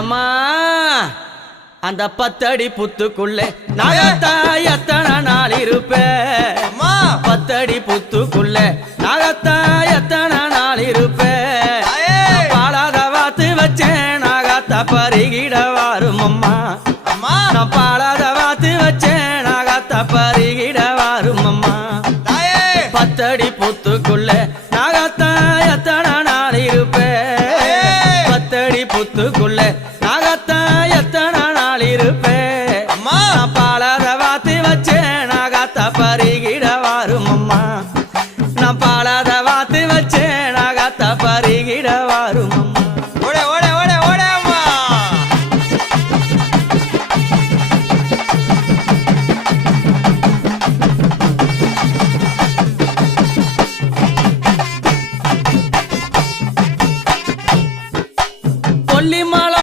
எம்மா அந்த 10 அடி புத்துக்குள்ளே நாகத்தா எத்தனை நாள் இருப்பேன் 10 அடி புத்துக்குள்ளே நாகத்தா எத்தனை நாள் இருப்பேன் பாலாத வாத்து வச்சேன் நாகத்தா பருகிட வாரும் அம்மா நான் பாலாத வாத்து வச்சேன் நாகத்தா பருகிட வாரும் அம்மா 10 அடி புத்துக்குள்ளே நாகத்தா எத்தனை நாள் இருப்பேன் 10 அடி புத்துக்குள்ளே நாகத்தா எத்தனை நாள் இருப்பேன்